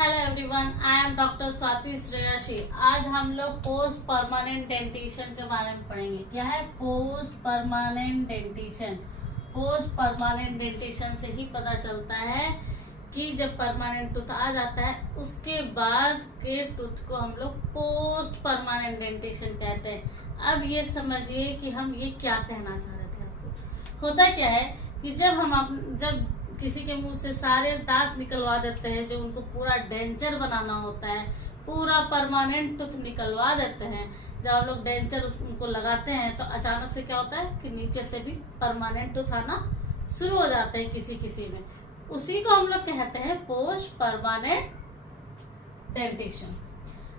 Hello everyone, I am doctor Swati Shreyasi. आज हम लोग पोस्ट परमानेंट डेंटिशन के बारे में पढ़ेंगे। क्या है post permanent dentition? Post permanent dentition से ही पता चलता है कि जब परमानेंट टूथ आ जाता है उसके बाद के टूथ को हम लोग पोस्ट परमानेंट डेंटिशन कहते हैं। अब ये समझिए कि हम ये क्या कहना चाह रहे थे आपको। होता क्या है कि जब किसी के मुंह से सारे दांत निकलवा देते हैं, जो उनको पूरा डेंचर बनाना होता है, पूरा परमानेंट टूथ निकलवा देते हैं। जब हम लोग डेंचर उनको लगाते हैं तो अचानक से क्या होता है कि नीचे से भी परमानेंट टूथ आना शुरू हो जाते हैं किसी किसी में। उसी को हम लोग कहते हैं पोस्ट परमानेंट डेंटिशन।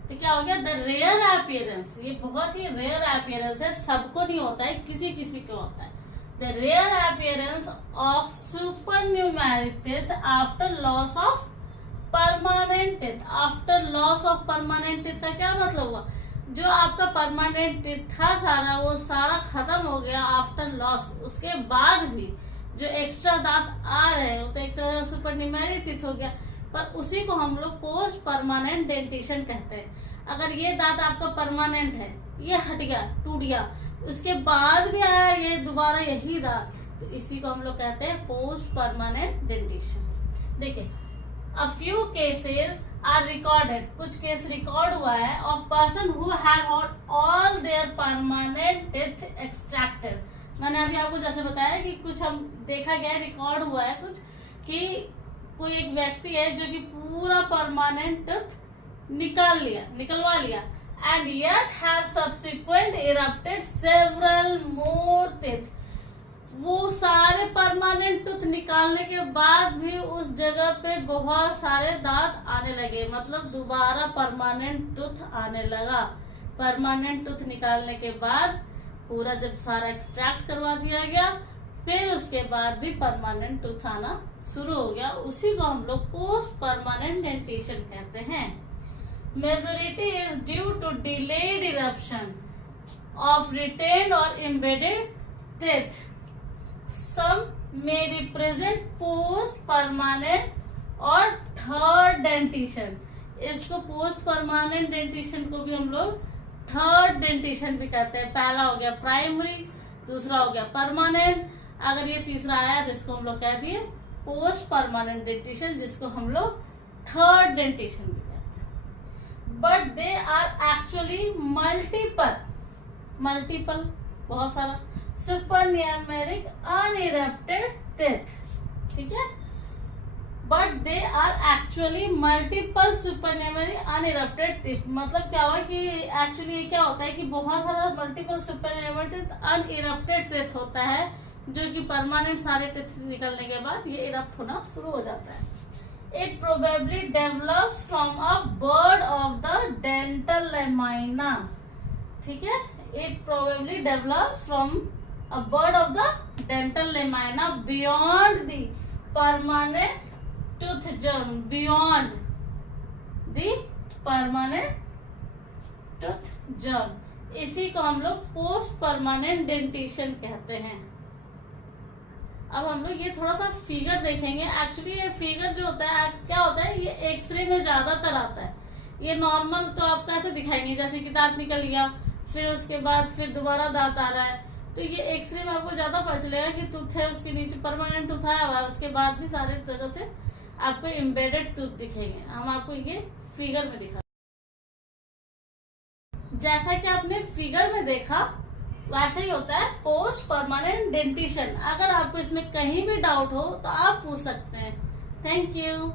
तो क्या हो गया, द रेयर अपीयरेंस। ये बहुत ही रेयर अपीयरेंस है, सबको नहीं होता है, किसी किसी को होता है। The rare appearance of supernumerary teeth after loss of permanent teeth। After loss of permanent teeth का क्या मतलब हुआ? जो आपका परमानेंट टीथ था सारा, वो सारा खत्म हो गया आफ्टर लॉस। उसके बाद भी जो एक्स्ट्रा दांत आ रहे हैं वो तो एक तरह से सुपरन्यूमेरी टीथ हो गया, पर उसी को हम लोग पोस्ट परमानेंट डेंटिशन कहते हैं। अगर ये दांत आपका परमानेंट है, ये हट गया, टूट गया, उसके बाद भी आया ये दोबारा यही दांत, तो इसी को हम लोग कहते हैं पोस्ट परमानेंट डेंटिशन। देखिए, a few cases are recorded. कुछ केस रिकॉर्ड हुआ है of person who have all their permanent teeth extracted. मैंने अभी आपको जैसे बताया कि कुछ हम देखा गया, रिकॉर्ड हुआ है कुछ कि कोई एक व्यक्ति है जो कि पूरा परमानेंट टीथ निकलवा लिया and yet have subsequent erupted several more teeth। वो सारे परमानेंट टूथ निकालने के बाद भी उस जगह पे बहुत सारे दांत आने लगे, मतलब दोबारा परमानेंट टूथ आने लगा। परमानेंट टूथ निकालने के बाद पूरा जब सारा एक्सट्रैक्ट करवा दिया गया, फिर उसके बाद भी परमानेंट टूथ आना शुरू हो गया। उसी को हम लोग पोस्ट परमानेंट डेंटिशन कहते हैं। Majority is due to delayed eruption of retained or embedded teeth. Some may represent post permanent और third dentition। इसको पोस्ट परमानेंट डेंटिशन को भी हम लोग थर्ड डेंटिशन भी कहते हैं। पहला हो गया प्राइमरी, दूसरा हो गया परमानेंट, अगर ये तीसरा आया तो इसको हम लोग कह दिए पोस्ट परमानेंट डेंटिशन, जिसको हम लोग थर्ड डेंटिशन भी कहते हैं। But they are actually multiple बहुत सारा सुपरन्यूमेरिक अनइरप्टेड टीथ। ठीक है, but they are actually multiple supernumeric unerupted teeth. मतलब क्या हुआ कि एक्चुअली क्या होता है कि बहुत सारा मल्टीपल सुपरन्यूमेरिक अनइरप्टेड टीथ होता है, जो कि परमानेंट सारे टीथ निकलने के बाद ये इरप्ट होना शुरू हो जाता है। It probably develops from a bud of the dental lamina। ठीक है, it probably develops from a bud of the dental lamina beyond the permanent tooth germ। Beyond the permanent tooth germ, इसी को हम लोग पोस्ट परमानेंट डेंटिशन कहते हैं। अब हम लोग ये थोड़ा सा फिगर देखेंगे। एक्चुअली ये फिगर जो होता है क्या होता है, ये एक्सरे में ज्यादातर आता है। ये नॉर्मल तो आप कैसे दिखाएंगे, जैसे कि दांत निकल गया, फिर उसके बाद फिर दोबारा दांत आ रहा है, तो ये एक्सरे में आपको ज्यादा पता चलेगा कि टूथ है, उसके नीचे परमानेंट टूथ आया हुआ है, उसके बाद भी सारे जगह से आपको एम्बेडेड टूथ दिखेंगे। हम आपको ये फिगर में दिखा, जैसा कि आपने फिगर में देखा वैसे ही होता है पोस्ट परमानेंट डेंटिशन। अगर आपको इसमें कहीं भी डाउट हो तो आप पूछ सकते हैं। Thank you.